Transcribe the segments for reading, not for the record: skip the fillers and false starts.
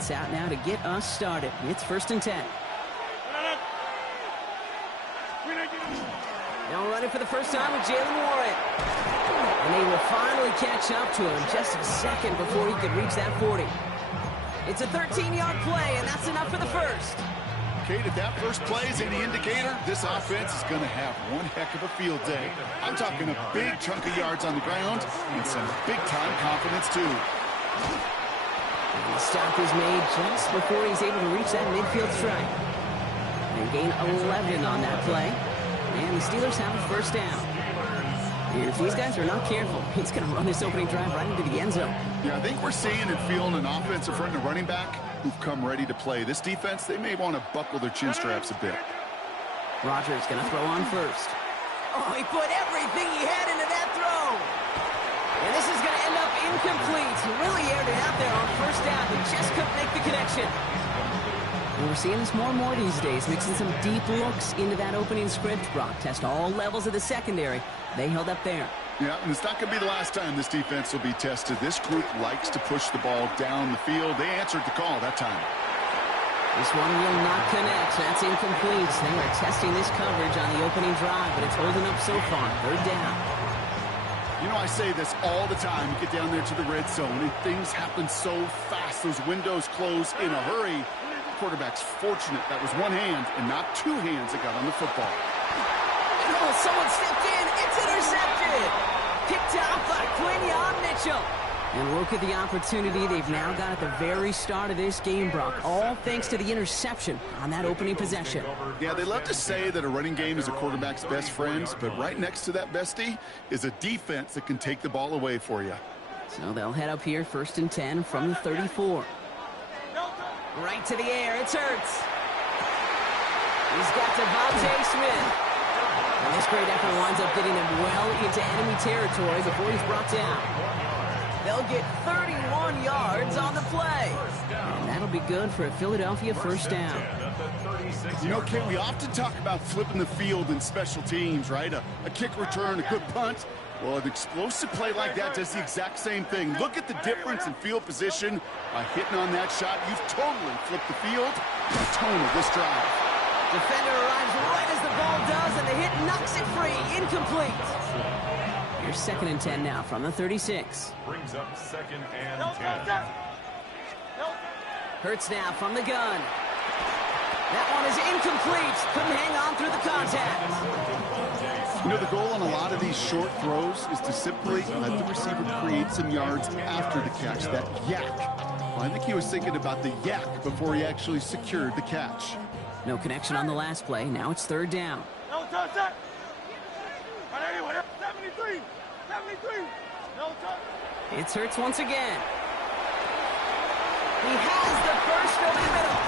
defense out now to get us started. It's 1st and 10. Now running for the first time with Jalen Warren. And they will finally catch up to him just a second before he could reach that 40. It's a 13-yard play, and that's enough for the first. Kate, if that first play is any indicator, this offense is going to have one heck of a field day. I'm talking a big chunk of yards on the ground and some big-time confidence, too. And the stop is made just before he's able to reach that midfield strike. And gain 11 on that play. And the Steelers have a first down. And if these guys are not careful, he's going to run this opening drive right into the end zone. Yeah, I think we're seeing and feeling an offensive front and a running back who've come ready to play. This defense, they may want to buckle their chin straps a bit. Rodgers going to throw on first. Oh, he put everything he had into that throw. And this is going to end up incomplete. He really aired it out there on first down, but just couldn't make the connection. And we're seeing this more and more these days, mixing some deep looks into that opening script. Brock test all levels of the secondary. They held up there. Yeah, and it's not going to be the last time this defense will be tested. This group likes to push the ball down the field. They answered the call that time. This one will not connect. That's incomplete. They are testing this coverage on the opening drive, but it's holding up so far. 3rd down. You know, I say this all the time. You get down there to the red zone, and things happen so fast. Those windows close in a hurry. The quarterback's fortunate that was one hand and not two hands that got on the football. And oh, someone stepped in. It's intercepted. Picked out by Quinion Mitchell. And look at the opportunity they've now got at the very start of this game, Brock. All thanks to the interception on that opening possession. Yeah, they love to say that a running game is a quarterback's best friend, but right next to that bestie is a defense that can take the ball away for you. So they'll head up here 1st and 10 from the 34. Right to the air. It's Hurts. He's got Devontae Smith. And this great effort winds up getting him well into enemy territory before he's brought down. They'll get 31 yards on the play. And that'll be good for a Philadelphia first down. You know, Kate, we often talk about flipping the field in special teams, right? A kick return, a good punt. Well, an explosive play like that does the exact same thing. Look at the difference in field position. By hitting on that shot, you've totally flipped the field. The tone of this drive. Defender arrives right as the ball does, and the hit knocks it free. Incomplete. Here's 2nd and 10 now from the 36. Brings up 2nd and 10. Hurts now from the gun. That one is incomplete. Couldn't hang on through the contact. You know, the goal on a lot of these short throws is to simply let the receiver create some yards after the catch, that yak. Well, I think he was thinking about the yak before he actually secured the catch. No connection on the last play. Now it's 3rd down. No touch that. 73. 73. No touch. It's Hurts once again. He has the first over the middle.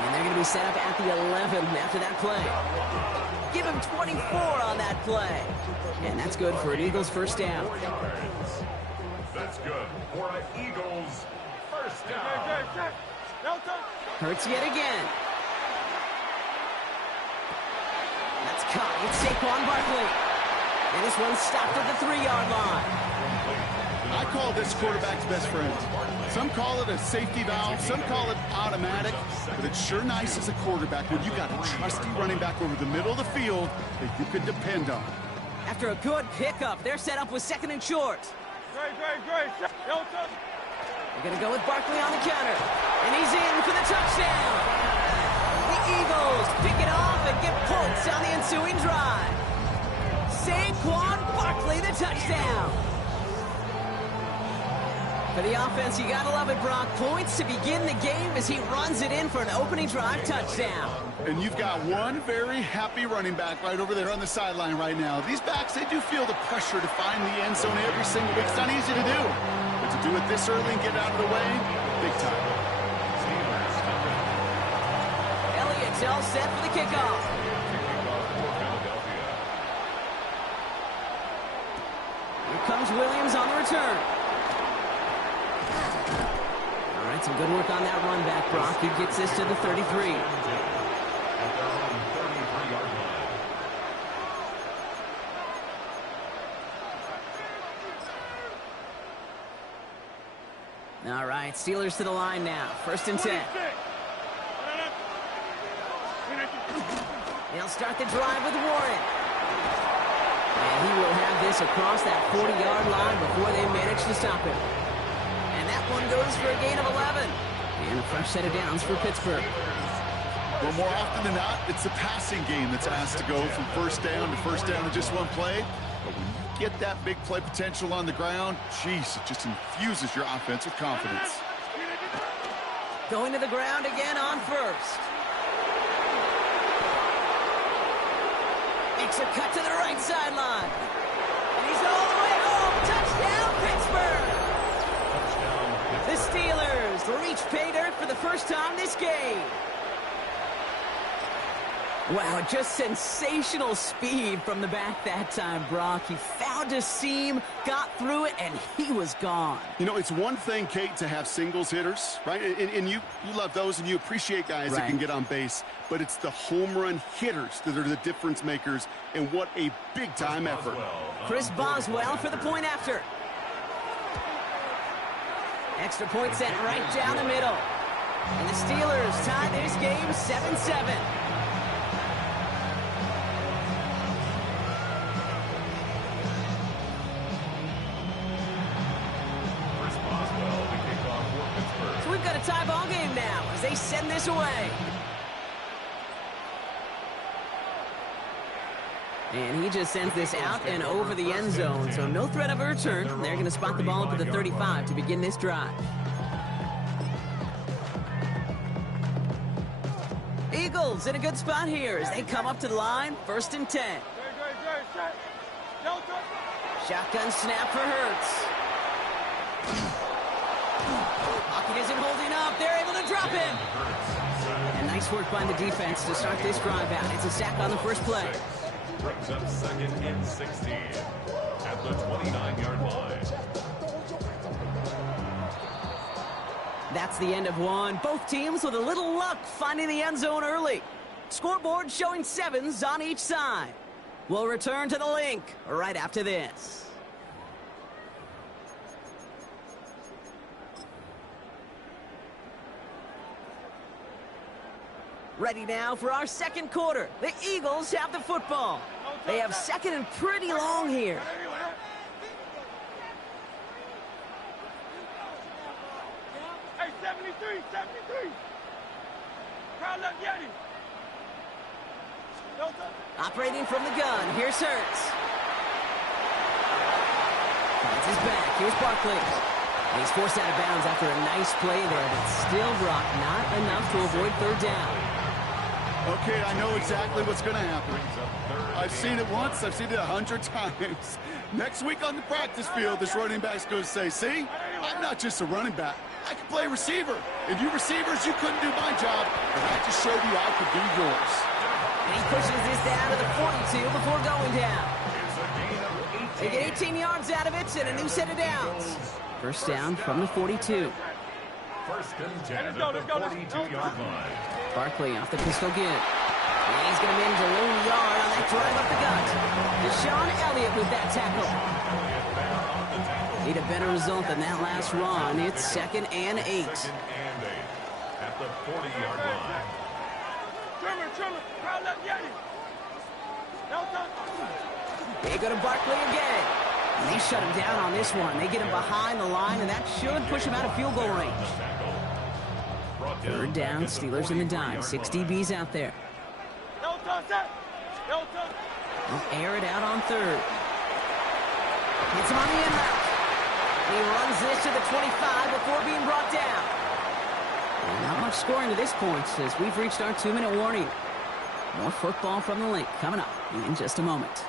And they're going to be set up at the 11 after that play. Give him 24 on that play. And that's good for an Eagles first down. That's good for an Eagles first down. Hurts yet again. That's caught. It's Saquon Barkley. And this one's stopped at the 3-yard line. I call this quarterback's best friend. Some call it a safety valve, some call it automatic, but it's sure nice as a quarterback when you got a trusty running back over the middle of the field that you can depend on. After a good pickup, they're set up with 2nd and short. Great. No touch. They're going to go with Barkley on the counter. And he's in for the touchdown. The Eagles pick it off and get points on the ensuing drive. Saquon Barkley, the touchdown. For the offense, you gotta love it, Brock. Points to begin the game as he runs it in for an opening drive touchdown. And you've got one very happy running back right over there on the sideline right now. These backs, they do feel the pressure to find the end zone every single week. It's not easy to do. But to do it this early and get out of the way, big time. Elliott's all set for the kickoff. Here comes Williams on the return. All right, some good work on that run back, Brock. He gets this to the 33. All right, Steelers to the line now. 1st and 10. They'll start the drive with Warren. And he will have this across that 40-yard line before they manage to stop him. And that one goes for a gain of 11. And a fresh set of downs for Pittsburgh. Well, more often than not, it's the passing game that's asked to go from first down in just one play. But when you get that big play potential on the ground, geez, it just infuses your offense with confidence. Going to the ground again on 1st. Makes a cut to the right sideline. And he's all the way home. Touchdown, Pittsburgh! The Steelers reach pay dirt for the first time this game. Wow, just sensational speed from the back that time, Brock. He found a seam, got through it, and he was gone. You know, it's one thing, Kate, to have singles hitters, right? And you love those, and you appreciate guys that can get on base. But it's the home run hitters that are the difference makers, and what a big-time effort. Chris Boswell for the point after. Extra point sent right down the middle. And the Steelers tie this game 7-7. So we've got a tie ball game now as they send this away. And he just sends this out and over the end zone, so no threat of a return. They're going to spot the ball up at the 35 to begin this drive. Eagles in a good spot here as they come up to the line, 1st and 10. Shotgun snap for Hurts. Pocket isn't holding up. They're able to drop him. And nice work by the defense to start this drive out. It's a sack on the first play. Brings up 2nd and 16 at the 29-yard line. That's the end of one. Both teams with a little luck finding the end zone early. Scoreboard showing 7s on each side. We'll return to the link right after this. Ready now for our second quarter. The Eagles have the football. They have 2nd and pretty long here. Hey, 73, 73. Crowd left Yeti. Operating from the gun, here's Hurts. Finds his back, here's Barkley. He's forced out of bounds after a nice play there, but still, Brock, not enough to avoid 3rd down. Okay, I know exactly what's going to happen. I've seen it once, I've seen it 100 times. Next week on the practice field, this running back's going to say, see, I'm not just a running back. I can play receiver. And you receivers, you couldn't do my job, but I just showed you I could do yours. And he pushes this down to the 42 before going down. They get 18 yards out of it and a new set of downs. 1st down from the 42. 1st and 10 at the 42-yard line. Barkley off the pistol give. And he's going to manage a lone yard on that drive up the gut. Deshaun Elliott with that tackle. Need a better result than that last run. It's 2nd and 8. 2nd and 8 at the 40-yard line. Trimmer, crowd left Yeti. They go to Barkley again. And they shut him down on this one. They get him behind the line, and that should push him out of field goal range. 3rd down, Steelers in the dime. 6 DBs out there. They'll air it out on 3rd. Hits him on the end route. He runs this to the 25 before being brought down. And not much scoring to this point as we've reached our 2-minute warning. More football from the link coming up in just a moment.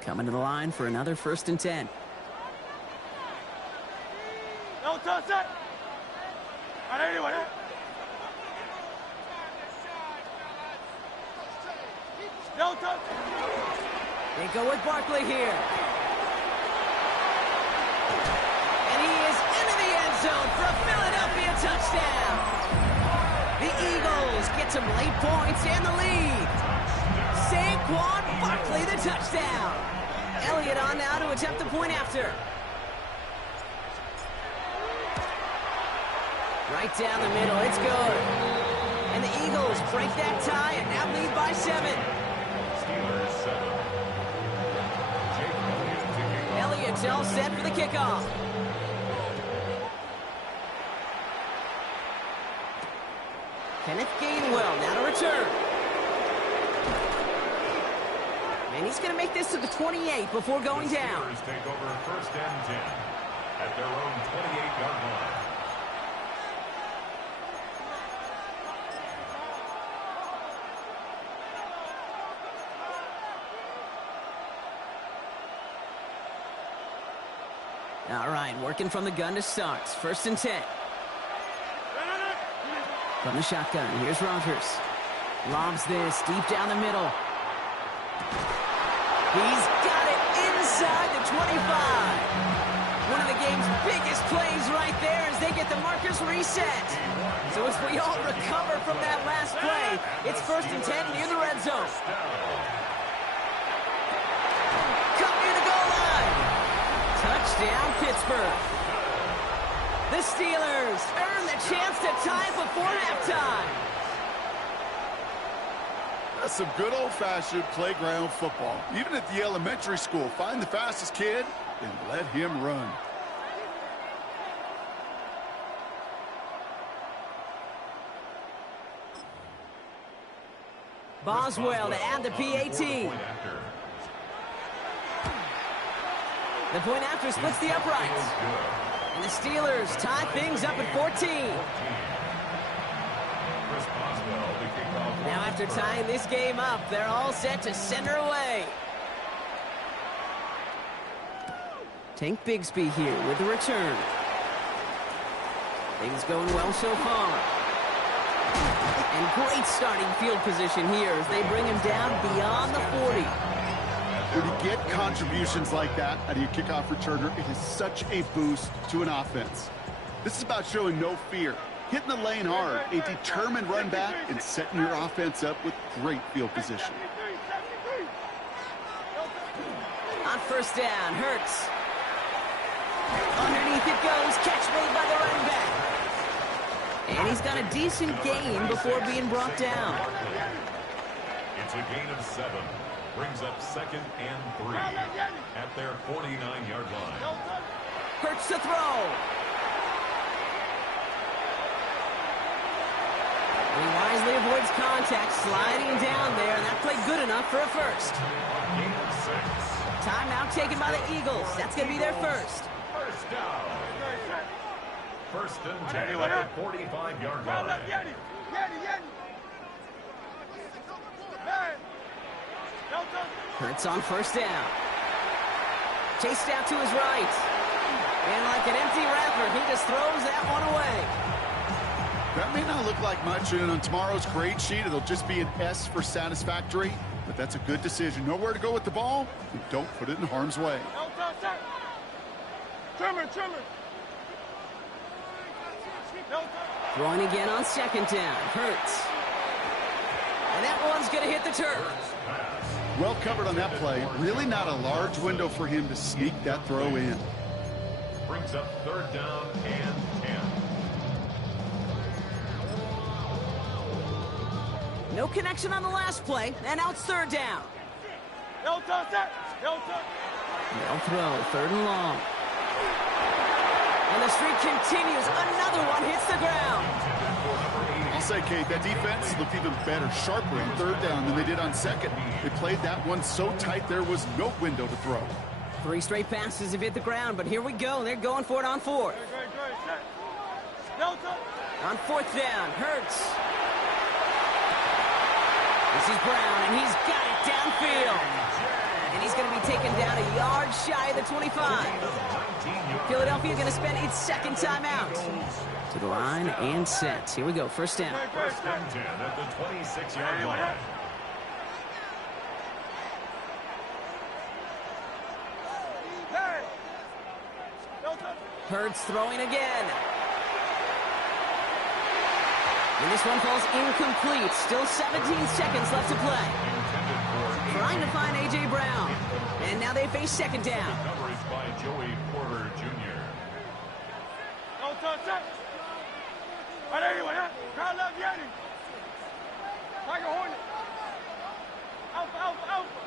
Coming to the line for another 1st and 10. No touch it. Anyway. No touch. They go with Barkley here. And he is into the end zone for a Philadelphia touchdown. The Eagles get some late points and the lead. Saquon Barkley, the touchdown. Elliott on now to attempt the point after. Right down the middle, it's good. And the Eagles break that tie and now lead by 7. Steelers 7. Jake Elliott to kick off. Elliott's all set for the kickoff. Kenneth Gainwell now to return. And he's going to make this to the 28 before going down. Steelers take over first and 10 at their own 28-yard line. All right, working from the gun to start. First and 10. From the shotgun, here's Rodgers. Lobs this deep down the middle. He's got it inside the 25. One of the game's biggest plays right there as they get the markers reset. So as we all recover from that last play, it's first and 10 near the red zone. Cut near the goal line. Touchdown, Pittsburgh. The Steelers earn the chance to tie before halftime. That's some good old-fashioned playground football. Even at the elementary school, find the fastest kid and let him run. Boswell to add the PAT. The point after splits the uprights. And the Steelers tie things up at 14. Now after tying this game up, they're all set to send her away. Tank Bigsby here with the return. Things going well so far. And great starting field position here as they bring him down beyond the 40. When you get contributions like that out of your kickoff returner, it is such a boost to an offense. This is about showing no fear, hitting the lane hard, a determined run back, and setting your offense up with great field position. On first down, Hurts. Underneath it goes, catch made by the running back. And he's got a decent gain before being brought down. It's a gain of 7. Brings up second and 3 at their 49-yard line. Hurts to throw. And he wisely avoids contact, sliding down there, and that played good enough for a first. Gain of 6. Timeout taken by the Eagles. That's going to be their first. First down. First and 10 at the 45-yard line. Hurts on first down. Chased out to his right. And like an empty wrapper, he just throws that one away. That may not look like much, and on tomorrow's grade sheet, it'll just be an S for satisfactory, but that's a good decision. Know where to go with the ball, and don't put it in harm's way. Trimmer. Throwing again on second down. Hurts. And that one's going to hit the turf. Well covered on that play. Really not a large window for him to sneak that throw in. Brings up third down and 10. No connection on the last play, and now it's third down. No touch. They'll throw, third and long. And the streak continues. Another one hits the ground. I'll say, Kate, that defense looked even better, sharper on third down than they did on second. They played that one so tight there was no window to throw. 3 straight passes have hit the ground, but here we go. They're going for it on fourth. On fourth down, Hurts. This is Brown, and he's got it downfield. And he's going to be taken down a yard shy of the 25. Philadelphia going to spend its second timeout. To the line and set. Here we go, first down. First and 10 at the 26-yard line. Hurts throwing again. And this one falls incomplete. Still 17 seconds left to play. Intended for trying to find A.J. Brown. And now they face second down. Coverage by Joey Porter Jr. No touch it. Right anyway, huh? Crowd love Yeti. Tiger Hornet. Alpha, alpha, alpha.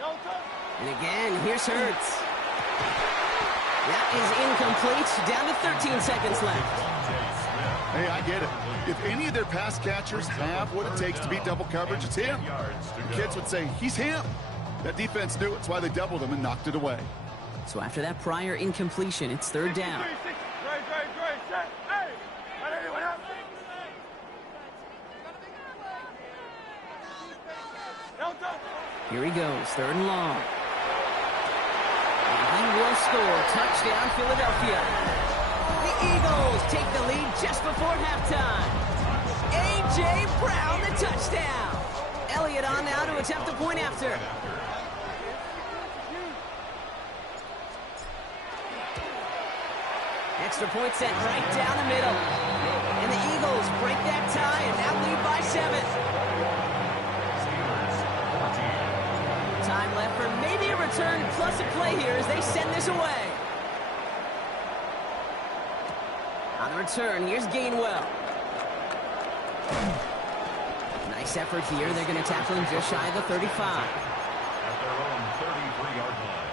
No touch. And again, here's Hurts. That is incomplete. Down to 13 seconds left. Hey, I get it. If any of their pass catchers have what it takes to beat double coverage, it's him. The kids would say, he's him. That defense knew it. It's why they doubled him and knocked it away. So after that prior incompletion, it's third down. Set. Hey. Right anyway, huh? No touch. Here he goes, third and long. And he will score. Touchdown, Philadelphia. The Eagles take the lead just before halftime. A.J. Brown, the touchdown. Elliott on now to attempt the point after. Extra point sent right down the middle. And the Eagles break that tie and now lead by 7. Time left for maybe a return plus a play here as they send this away. On the return, here's Gainwell. Nice effort here. They're going to tackle him just shy of the 35. At their own 33-yard line.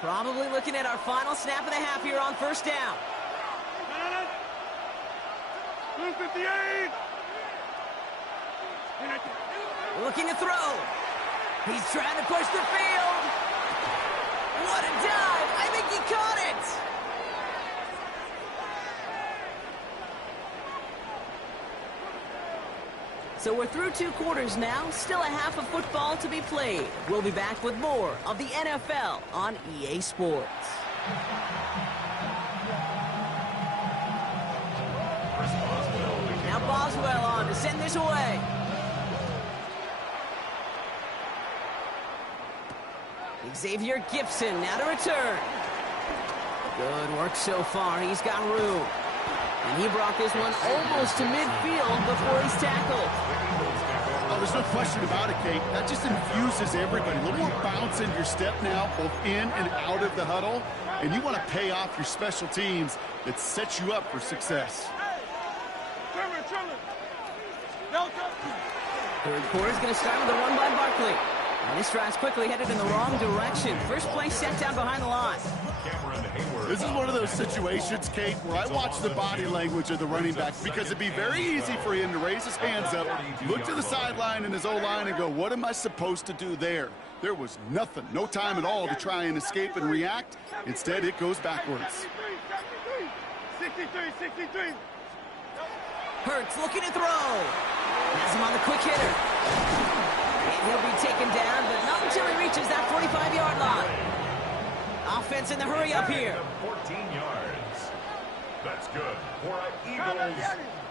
Probably looking at our final snap of the half here on first down. 258. Looking to throw. He's trying to push the field. What a dive. I think he caught it. So we're through 2 quarters now. Still a half of football to be played. We'll be back with more of the NFL on EA Sports. Now Boswell on to send this away. Xavier Gibson now to return. Good work so far. He's got room. And he brought this one almost to midfield before he's tackled. Oh, there's no question about it, Kate. That just infuses everybody. A little more bounce in your step now, both in and out of the huddle. And you want to pay off your special teams that sets you up for success. Third quarter is going to start with a run by Barkley. And this drive's quickly headed in the wrong direction. First play set down behind the line. This is one of those situations, Kate, where I watch the body language of the running back because it'd be very easy for him to raise his hands up, look to the sideline in his O-line and go, what am I supposed to do there? There was nothing, no time at all to try and escape and react. Instead, it goes backwards. 63. Hurts looking to throw. Has him on the quick hitter. And he'll be taken down, but not until he reaches that 45-yard line. Offense in the hurry up here. 14 yards. That's good for an Eagles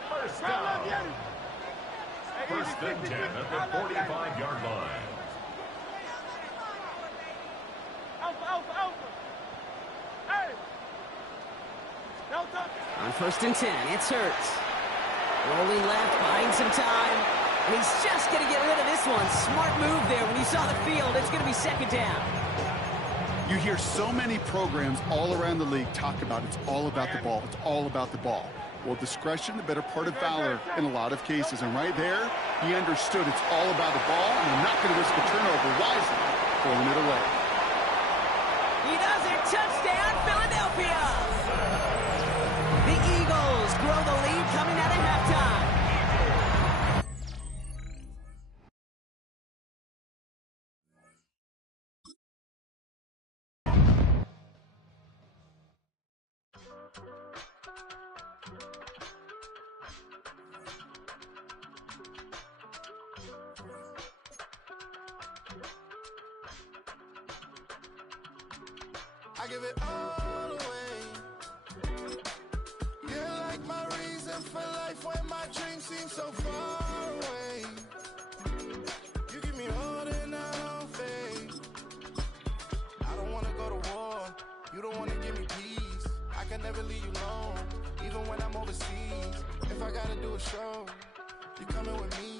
first down. First and 10 at the 45-yard line. Alpha. Hey. No touch. On first and 10, it's Hurts. Rolling left, buying some time. And he's just going to get rid of this one. Smart move there. When you saw the field, it's going to be second down. You hear so many programs all around the league talk about it's all about the ball. It's all about the ball. Well, discretion, the better part of valor in a lot of cases. And right there, he understood it's all about the ball, and I'm not going to risk a turnover wisely, throwing it away. He does it. Touchdown, Philadelphia. The Eagles grow the lead coming out of halftime. I give it all away. You're like my reason for life when my dreams seem so far away. You give me all that I don't fade. I don't wanna go to war. You don't wanna give me peace. I can never leave you alone. Even when I'm overseas, if I gotta do a show, you coming with me.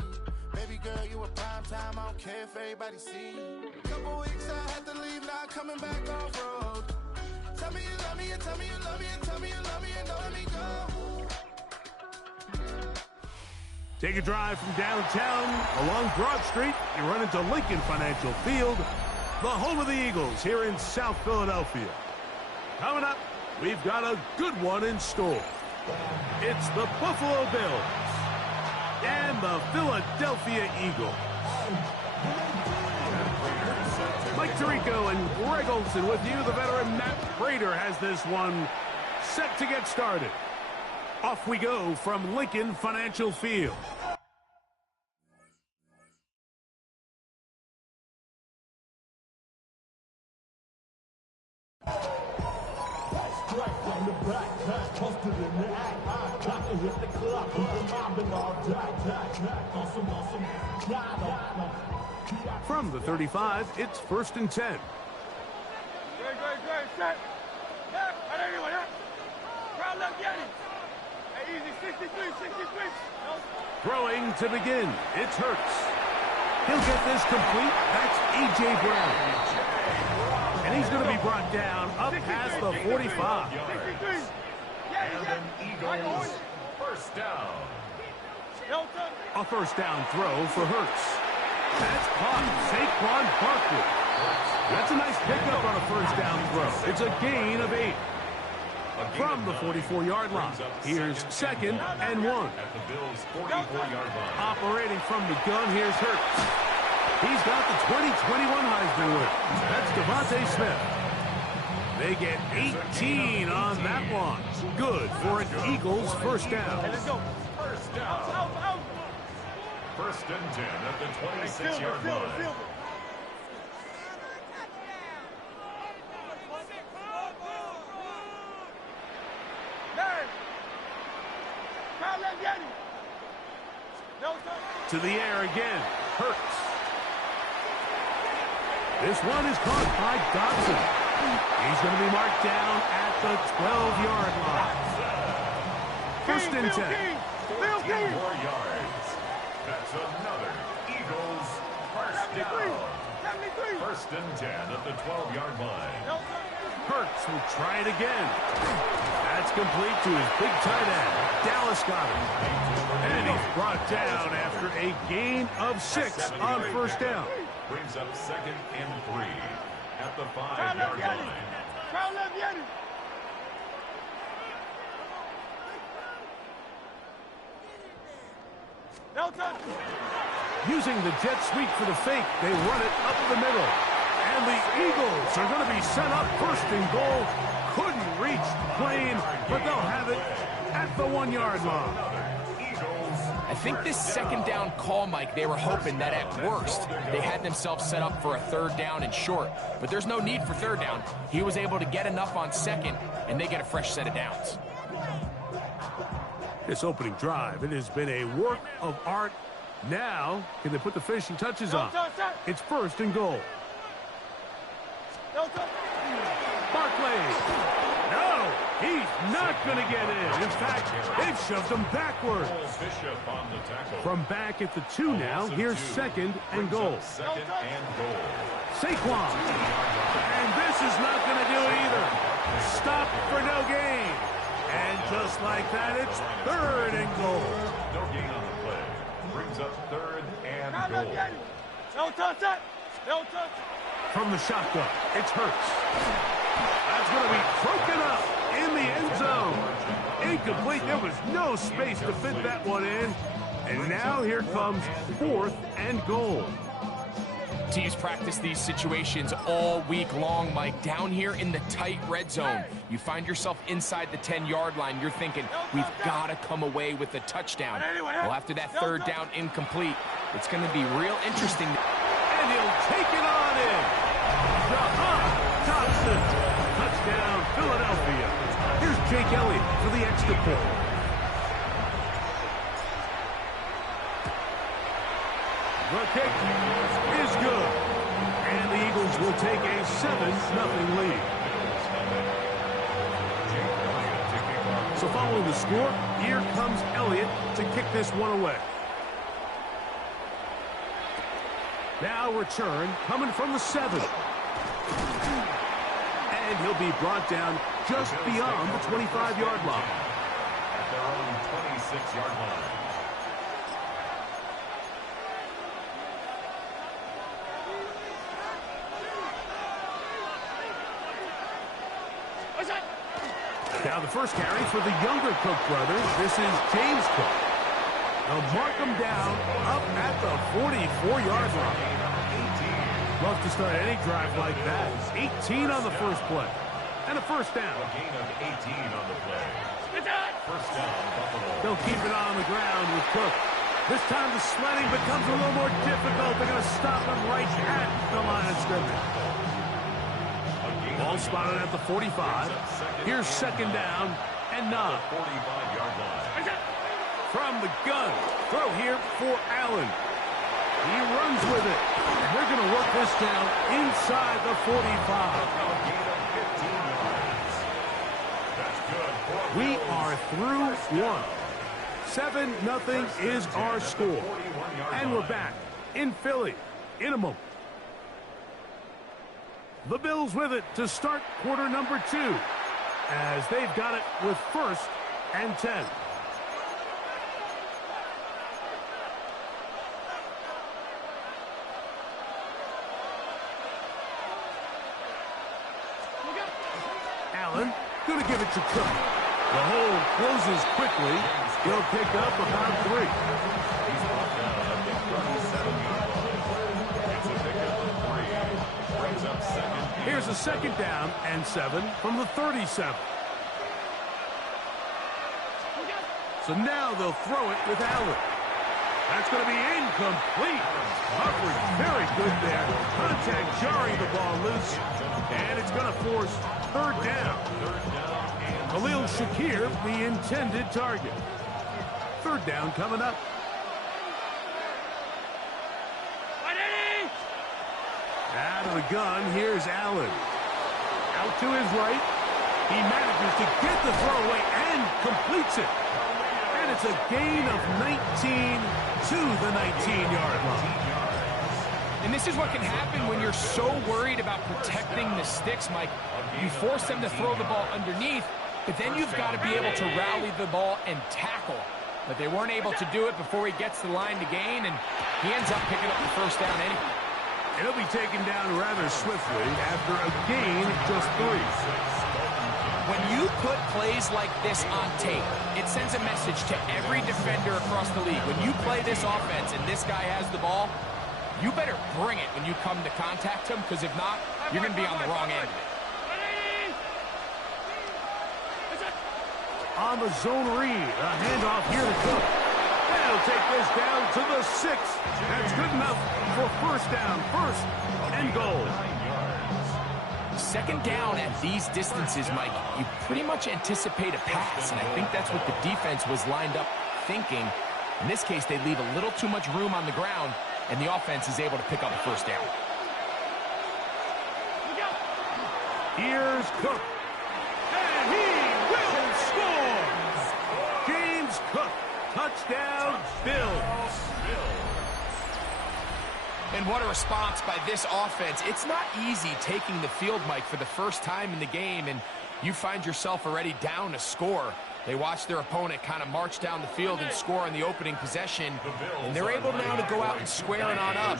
Baby girl, you a prime time, I don't care if everybody see. Couple weeks I had to leave, now I'm coming back off road. Tell me you love me, and tell me you love me, and tell me you love me, and don't let me go. Take a drive from downtown along Broad Street. You run into Lincoln Financial Field, the home of the Eagles here in South Philadelphia. Coming up, we've got a good one in store. It's the Buffalo Bills and the Philadelphia Eagles. Mike Tirico and Greg Olson with you. The veteran Matt Prater has this one set to get started. Off we go from Lincoln Financial Field. From the 35, it's 1st and 10. Great, set. Yeah, and anyway, yeah. Crowd left, get it. Hey, easy, 63. Throwing to begin, it's Hurts. He'll get this complete. That's A.J. Brown. And he's going to be brought down up past the 45. And Eagles first down. A first down throw for Hurts. That's caught. Saquon Barkley. That's a nice pickup on a first down throw. It's a gain of 8. From the 44-yard line, here's 2nd and 1. At the Bills' 44-yard line. Operating from the gun, here's Hurts. He's got the 2021 Heisman winner. That's Devontae Smith. They get 18 on that one. Good for an Eagles first down. Let's go. First down. First and 10 at the 26-yard line. To the air again. Hurts. This one is caught by Dodson. He's going to be marked down at the 12-yard line. First and 10. 14 more yards. That's another Eagles first down. First and 10 at the 12-yard line. Hurts will try it again. That's complete to his big tight end, Dallas Goedert. And he's brought down after a gain of 6 on first down. Brings up 2nd and 3 at the 5-yard line. Using the jet sweep for the fake, they run it up the middle. And the Eagles are going to be set up 1st and goal. Couldn't reach the plane, but they'll have it at the 1-yard line. I think this 2nd down call, Mike, they were hoping that at worst they had themselves set up for a 3rd down and short. But there's no need for 3rd down. He was able to get enough on 2nd, and they get a fresh set of downs. This opening drive, it has been a work of art. Now, can they put the finishing touches on? It's 1st and goal. Barkley. No, he's not going to get in. In fact, they've shoved him backwards. From back at the 2 now, here's 2nd and goal. Saquon. And this is not going to do it either. Stop for no gain. And just like that, it's 3rd and goal. No gain on the play. Brings up 3rd and goal. Don't touch that. Don't touch. From the shotgun, it's Hurts. That's going to be broken up in the end zone. Incomplete. There was no space to fit that one in. And now here comes 4th and goal. Teams practice these situations all week long, Mike. Down here in the tight red zone, you find yourself inside the 10-yard line. You're thinking, we've got to come away with a touchdown. Well, after that 3rd down incomplete, it's going to be real interesting. And he'll take it on in. Dodson. Touchdown, Philadelphia. Here's Jake Elliott for the extra point. The kick is good. And the Eagles will take a 7-0 lead. So following the score, here comes Elliott to kick this one away. Now return coming from the 7. And he'll be brought down just beyond the 25-yard line. At their own 26-yard line. Now the first carry for the younger Cook brothers. This is James Cook. They'll mark him down up at the 44-yard line. Love to start any drive like that. 18 on the first play. And a first down. A gain of 18 on the play. First down, Buffalo. They'll keep it on the ground with Cook. This time the sledding becomes a little more difficult. They're going to stop him right at the line of scrimmage. Ball spotted at the 45. Here's second down and 9. 45-yard line. From the gun. Throw here for Allen. He runs with it. And they're going to work this down inside the 45. A gain of 15 yards. That's good. We are through one. 7-0 is our score. And we're back in Philly in a moment. The Bills with it to start quarter number 2 as they've got it with first and 10. Allen going to give it to Cook. The hole closes quickly. He'll pick up about 3. He's brought down at the 37-yard line. It's a pickup of 3. Brings up second. Here's a second down and 7 from the 37. So now they'll throw it with Allen. That's going to be incomplete. Coverage very good there. Contact jarring the ball loose. And it's going to force third down. Khalil Shakir, the intended target. Third down coming up. Out of the gun, here's Allen. Out to his right. He manages to get the throw away and completes it. And it's a gain of 19 to the 19-yard line. And this is what can happen when you're so worried about protecting the sticks, Mike. You force them to throw the ball underneath, but then you've got to be able to rally the ball and tackle. But they weren't able to do it before he gets the line to gain, and he ends up picking up the first down anyway. And he'll be taken down rather swiftly after a gain of just 3. When you put plays like this on tape, it sends a message to every defender across the league. When you play this offense and this guy has the ball, you better bring it when you come to contact him, because if not, you're going to be on the wrong end of it. On the zone read, a handoff here to Cook. They'll take this down to the 6. That's good enough for first down, first and goal. Second down at these distances, Mike, you pretty much anticipate a pass, and I think that's what the defense was lined up thinking. In this case, they leave a little too much room on the ground, and the offense is able to pick up a first down. Here's Cook. And he will score! James Cook, touchdown, Bills. And what a response by this offense. It's not easy taking the field, Mike, for the first time in the game, and you find yourself already down a score. They watch their opponent kind of march down the field and score on the opening possession, and they're able now to go out and square it on up.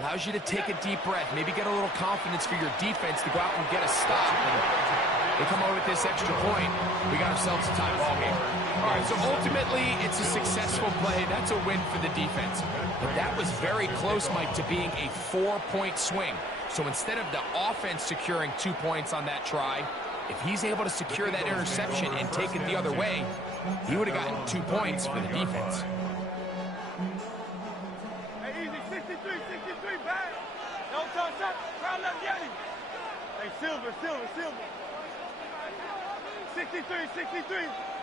Allows you to take a deep breath, maybe get a little confidence for your defense to go out and get a stop. And they come over with this extra point. We got ourselves a tie ball game. All right, so ultimately, it's a successful play. That's a win for the defense. But that was very close, Mike, to being a 4-point swing. So instead of the offense securing 2 points on that try, if he's able to secure that interception and take it the other way, he would have gotten 2 points for the defense. Hey, easy, 63, back. No touch up, crowd left, get him. Hey, Silver.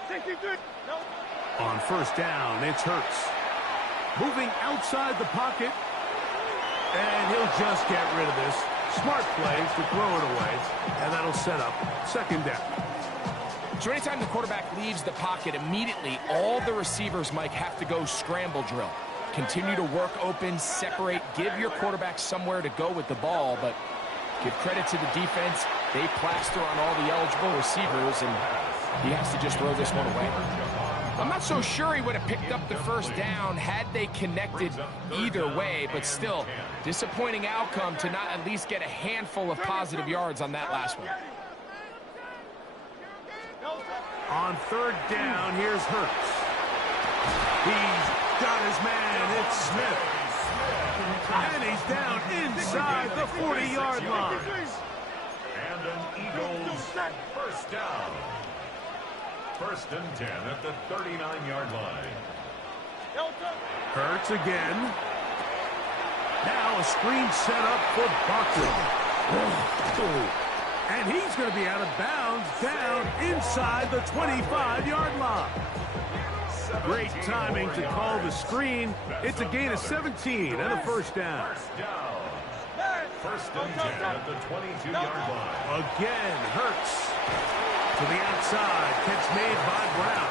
63. No. On first down, it's Hurts. Moving outside the pocket. And he'll just get rid of this. Smart play to throw it away. And that'll set up second down. So anytime the quarterback leaves the pocket, immediately all the receivers, Mike, have to go scramble drill. Continue to work open, separate, give your quarterback somewhere to go with the ball, but give credit to the defense. They plaster on all the eligible receivers, and he has to just throw this one away. I'm not so sure he would have picked up the first down had they connected either way, but still, disappointing outcome to not at least get a handful of positive yards on that last one. On third down, here's Hurts. He's got his man. It's Smith. And he's down inside the 40-yard line. And an Eagles first down. First and 10 at the 39-yard line. Hurts again. Now a screen set up for Barkley. And he's going to be out of bounds down inside the 25-yard line. Great timing to call the screen. It's a gain of 17 and a first down. First and 10 at the 22-yard line. Again, Hurts to the outside. Catch made by Brown.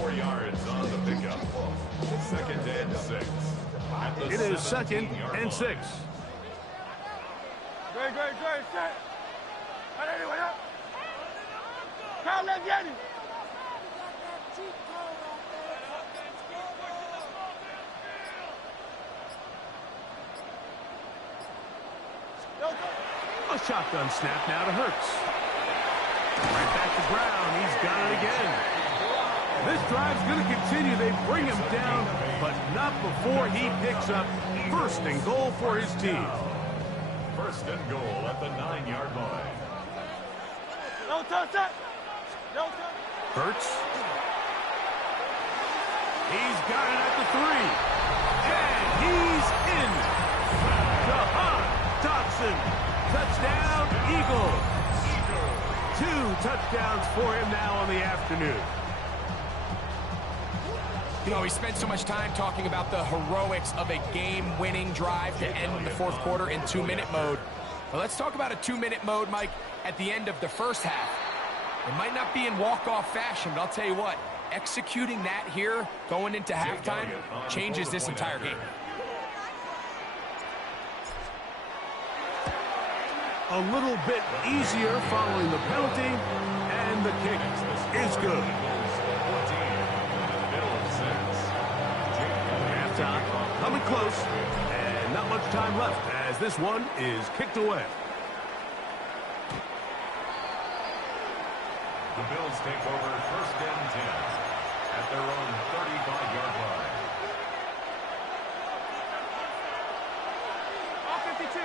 4 yards on the pickup. Second and 6. It is second and 6. Great, set. Anyway, up. Crowd left Yeti. A shotgun snap now to Hurts. Right back to Brown. He's got it again. This drive's going to continue. They bring him down, but not before he picks up first and goal for his team. First and goal at the 9-yard line. No touch that. No touch. Hurts. He's got it at the 3. And he's in. Jahan Dotson. Touchdown, Eagles. 2 touchdowns for him now on the afternoon. You know, we spent so much time talking about the heroics of a game-winning drive to end in the fourth quarter in 2-minute mode. Well, let's talk about a 2-minute mode, Mike, at the end of the first half. It might not be in walk-off fashion, but I'll tell you what, executing that here going into halftime changes this entire game. A little bit easier following the penalty, and the kick is good. Halftime coming close, and not much time left as this one is kicked away. The Bills take over first and 10 at their own 35-yard line. All 52.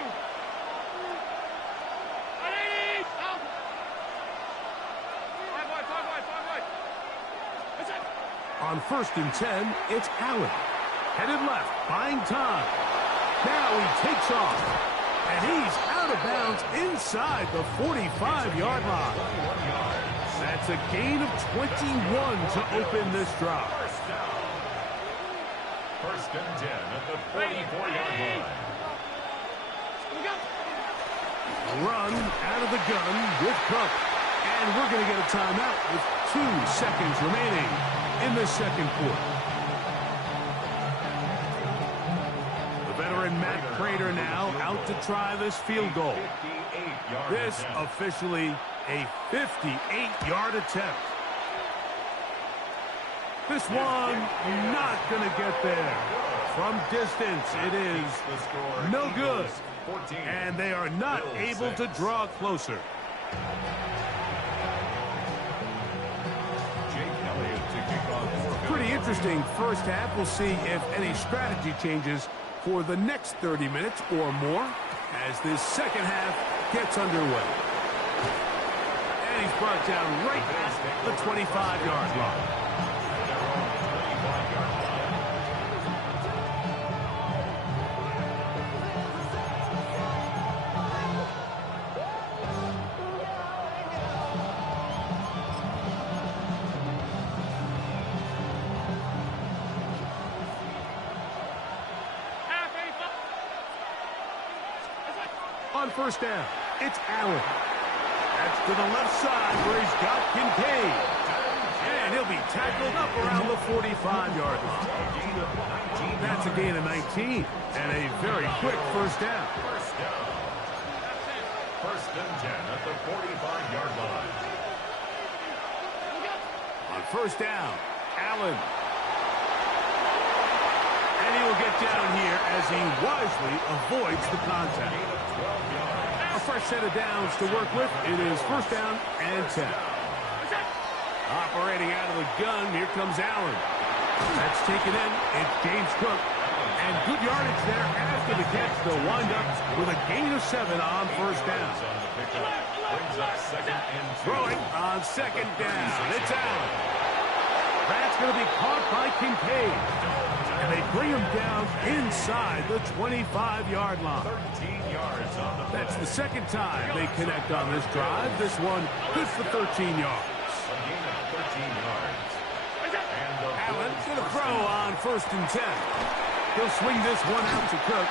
On first and 10, it's Allen. Headed left, buying time. Now he takes off. And he's out of bounds inside the 45-yard line. That's a gain of 21 to open this drive. First and 10 at the 44-yard line. Run out of the gun with Cook. And we're going to get a timeout with 2 seconds remaining in the second quarter. The veteran Matt Prater now out to try this field goal. This officially a 58-yard attempt. This one not going to get there. From distance, it is no good. And they are not able to draw closer. Pretty interesting first half. We'll see if any strategy changes for the next 30 minutes or more as this second half gets underway. And he's brought down right at the 25-yard line. On first down, it's Allen. That's to the left side where he's got Kincaid. And he'll be tackled up around the 45-yard line. That's a gain of 19 and a very quick first down. First and 10 at the 45-yard line. On first down, Allen. And he will get down here as he wisely avoids the contact. A fresh set of downs to work with. It is first down and 10. Operating out of the gun, here comes Allen. That's taken in. It's James Cook. And good yardage there after the catch. They'll wind up with a gain of 7 on first down. Throwing on second down. It's Allen. That's going to be caught by Kincaid. And they bring him down inside the 25-yard line. 13 yards on the play. That's the second time they connect on this drive. This one good for 13 yards. A gain of 13 yards. Allen's going to throw on first and 10. He'll swing this one out to Cook.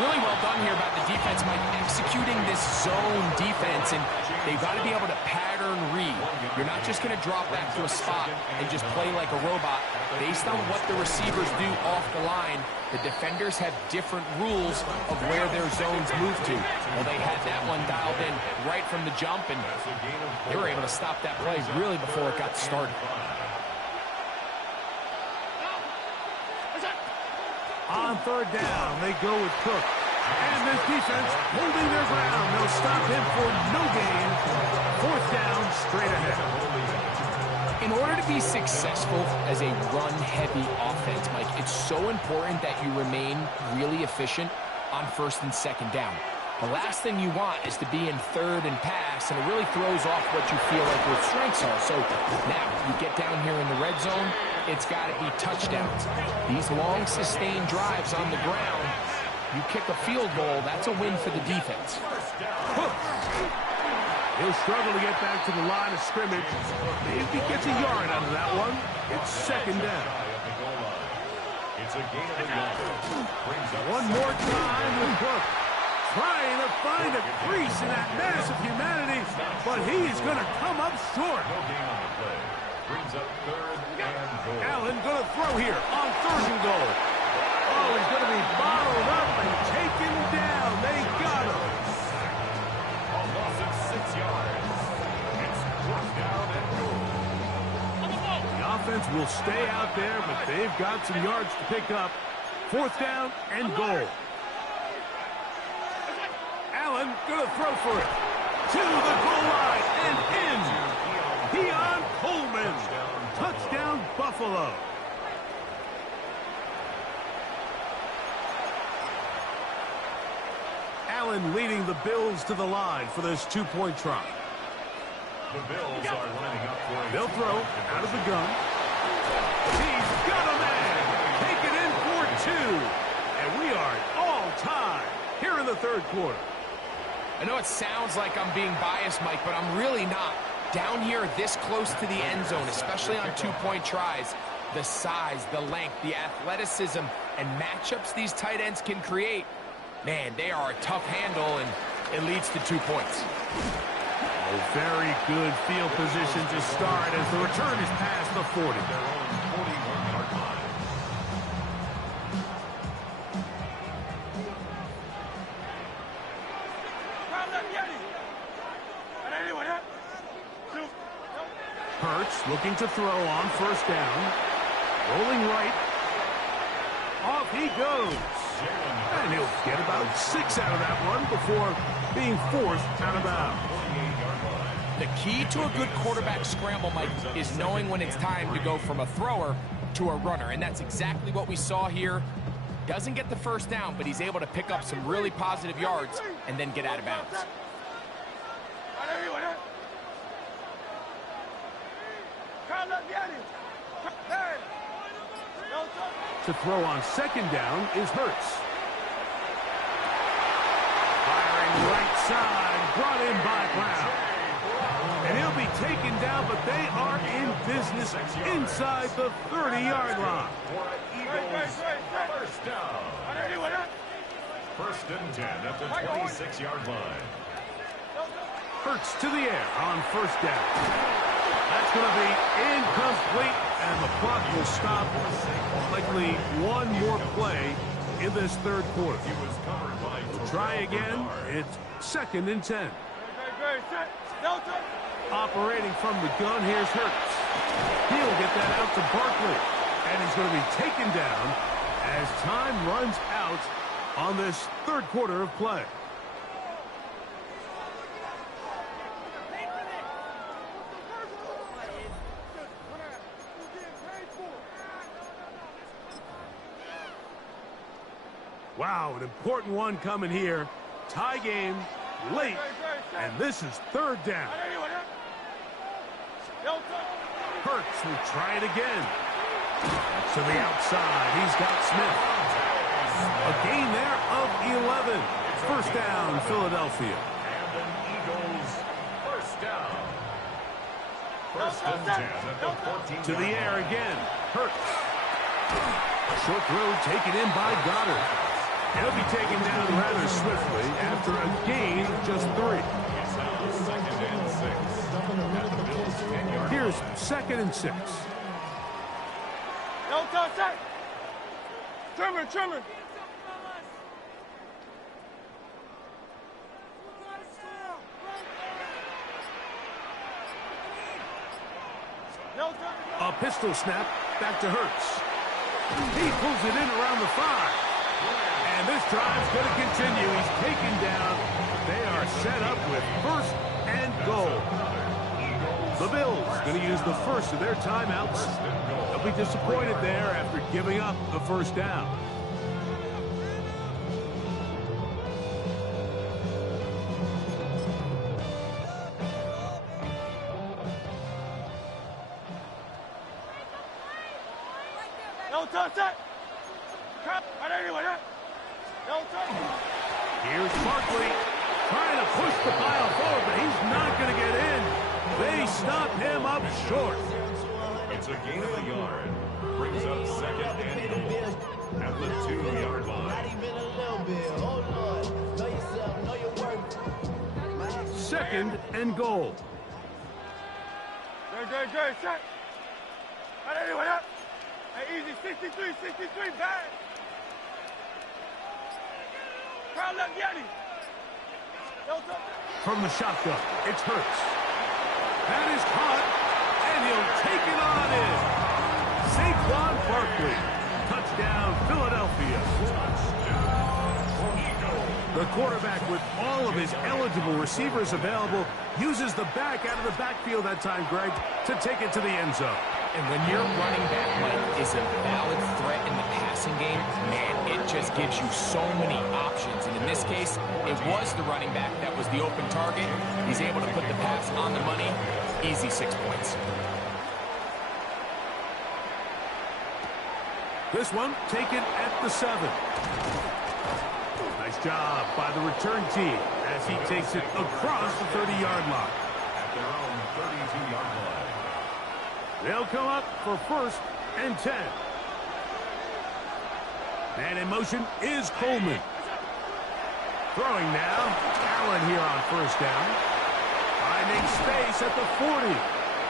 Really well done here about the defense, Mike, executing this zone defense, and they've got to be able to pattern read. You're not just going to drop back to a spot and just play like a robot. Based on what the receivers do off the line, the defenders have different rules of where their zones move to. Well, they had that one dialed in right from the jump, and they were able to stop that play really before it got started. On third down, they go with Cook. And this defense holding their ground. They'll stop him for no gain. Fourth down, straight ahead. In order to be successful as a run-heavy offense, Mike, it's so important that you remain really efficient on first and second down. The last thing you want is to be in third and pass, and it really throws off what you feel like your strengths are. So now you get down here in the red zone, it's got to be touchdowns. These long, sustained drives on the ground, you kick a field goal, that's a win for the defense. He'll struggle to get back to the line of scrimmage. If he gets a yard out of that one, it's second down. It's a gain of 11. One more time with Cook. Trying to find a crease in that mass of humanity, but he's going to come up short. No gain on the play. Brings up third and goal. Allen going to throw here on third and goal. Oh, he's going to be bottled up and taken down. They got him. A loss of 6 yards. It's fourth down and goal. The offense will stay out there, but they've got some yards to pick up. Fourth down and goal. Allen going to throw for it. To the goal line and in. Keon Coleman. Touchdown, Buffalo. Allen leading the Bills to the line for this two-point try. The Bills are lining up for a... They'll throw out of the gun. He's got a man. Take it in for 2. And we are all tied here in the third quarter. I know it sounds like I'm being biased, Mike, but I'm really not. Down here this close to the end zone, especially on two-point tries, the size, the length, the athleticism, and matchups these tight ends can create, man, they are a tough handle, and it leads to 2 points. A very good field position to start as the return is past the 40. Their own 41-yard line. Hurts looking to throw on first down. Rolling right. Off he goes. And he'll get about 6 out of that one before being forced out of bounds. The key to a good quarterback scramble, Mike, is knowing when it's time to go from a thrower to a runner. And that's exactly what we saw here. Doesn't get the first down, but he's able to pick up some really positive yards and then get out of bounds. To throw on second down is Hurts. Firing right side, brought in by Brown. And he'll be taken down, but they are in business inside the 30-yard line. First down. First and 10 at the 26-yard line. Hurts to the air on first down. That's going to be incomplete, and the clock will stop. Likely one more play in this third quarter. We'll try again. It's 2nd and 10. Operating from the gun, here's Hurts. He'll get that out to Barkley, and he's going to be taken down as time runs out on this third quarter of play. Wow, an important one coming here. Tie game, late, and this is 3rd down. Hurts will try it again. To the outside, he's got Smith. A gain there of 11. First down, Philadelphia. And an Eagles first down. First and 10 at the 14. To the air again. Hurts. Short throw taken in by Goddard. He'll be taken down rather swiftly after a gain of just 3. It's now 2nd and 6. At the Bills' 10-yard line. Here's 2nd and 6. No touch that. Trimmer. A pistol snap back to Hurts. He pulls it in around the 5. And this drive's going to continue. He's taken down. They are set up with 1st and goal. The Bills going to use the first of their timeouts. They'll be disappointed there after giving up the first down. No touch that. No touch. Here's Barkley trying to push the pile forward, but he's not going to get in. They stop him up short. It's a gain of a yard. Brings up 2nd and goal at the 2-yard line. 2nd and goal. Good, shot. Hey, easy, 63, back. Crowd left, Yeti. From the shotgun, it's Hurts. That is caught, and he'll take it on in. Saquon Barkley. Touchdown, Philadelphia. The quarterback, with all of his eligible receivers available, uses the back out of the backfield that time, Greg, to take it to the end zone. And when your running back, Mike, is a valid threat in the passing game, man, it just gives you so many options. And in this case, it was the running back that was the open target. He's able to put the pass on the money. Easy 6 points. This one taken at the 7. Nice job by the return team as he takes it across the 30-yard line. At their own 32-yard line. They'll come up for 1st and 10. And in motion is Coleman. Throwing now. Allen here on first down. Finding space at the 40.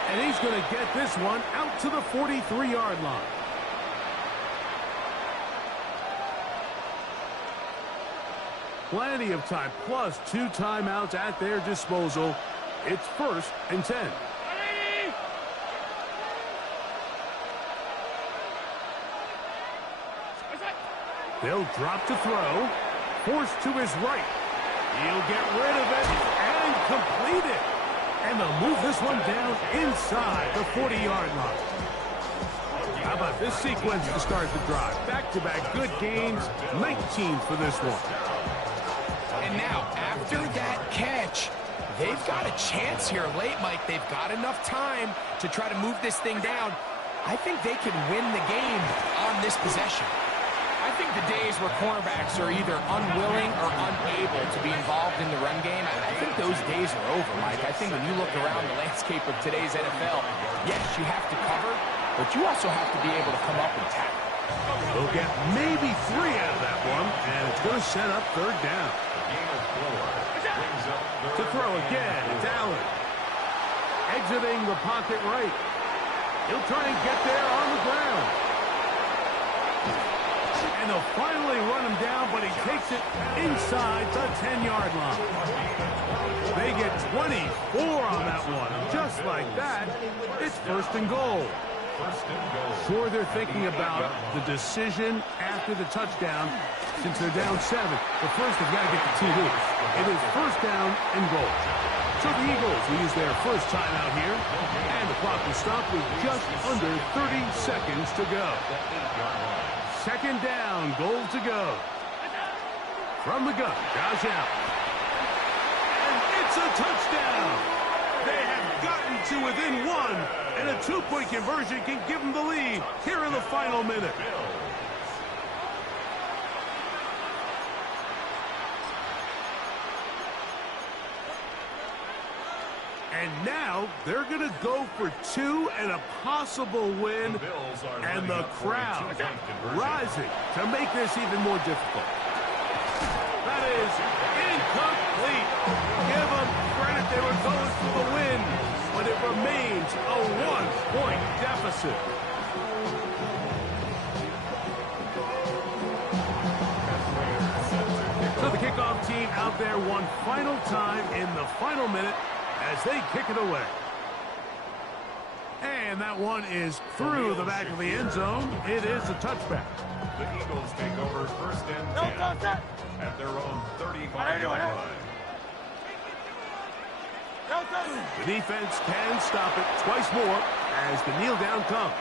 And he's going to get this one out to the 43-yard line. Plenty of time, plus 2 timeouts at their disposal. It's 1st and 10. They'll drop to throw. Forced to his right. He'll get rid of it and complete it. And they'll move this one down inside the 40-yard line. How about this sequence to start the drive? Back-to-back good gains, 19 for this one. And now, after that catch, they've got a chance here late, Mike. They've got enough time to try to move this thing down. I think they can win the game on this possession. I think the days where cornerbacks are either unwilling or unable to be involved in the run game, I think those days are over, Mike. I think when you look around the landscape of today's NFL, yes, you have to cover, but you also have to be able to come up and tackle. They'll get maybe 3 out of that one, and it's going to set up 3rd down. Game of 4. To throw again, it's Allen. Exiting the pocket right. He'll try and get there on the ground. And they'll finally run him down, but he takes it inside the 10-yard line. They get 24 on that one. Just like that, it's first and goal. Sure, they're thinking about the decision after the touchdown since they're down 7. But first, they've got to get the TD. It is first down and goal. So the Eagles will use their first timeout here, and the clock will stop with just under 30 seconds to go. Second down, goal to go. From the gun, Josh Allen. And it's a touchdown. They have gotten to within 1, and a 2-point conversion can give them the lead here in the final minute. And now they're going to go for 2 and a possible win, and the crowd rising to make this even more difficult. That is incomplete. Give them credit, they were going for the win, but it remains a 1-point deficit. So the kickoff team out there one final time in the final minute as they kick it away. And that one is through the back of the end zone. It is a touchback. The Eagles take over first and 10 at their own 35-yard line. The defense can stop it twice more as the kneel down comes.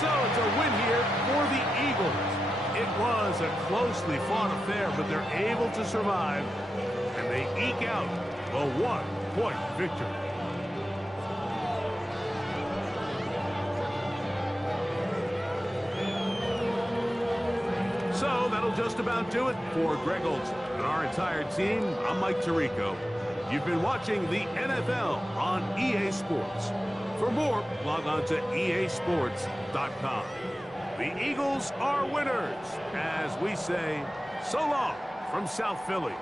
So it's a win here for the Eagles. It was a closely fought affair, but they're able to survive, and they eke out a 1-point victory. So that'll just about do it for Greg Olson and our entire team. I'm Mike Tirico. You've been watching the NFL on EA Sports. For more, log on to easports.com. The Eagles are winners, as we say, so long from South Philly.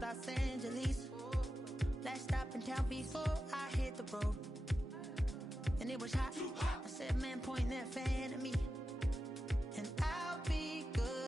Los Angeles. Last stop in town before I hit the road. And it was hot. I said, man, point that fan at me. And I'll be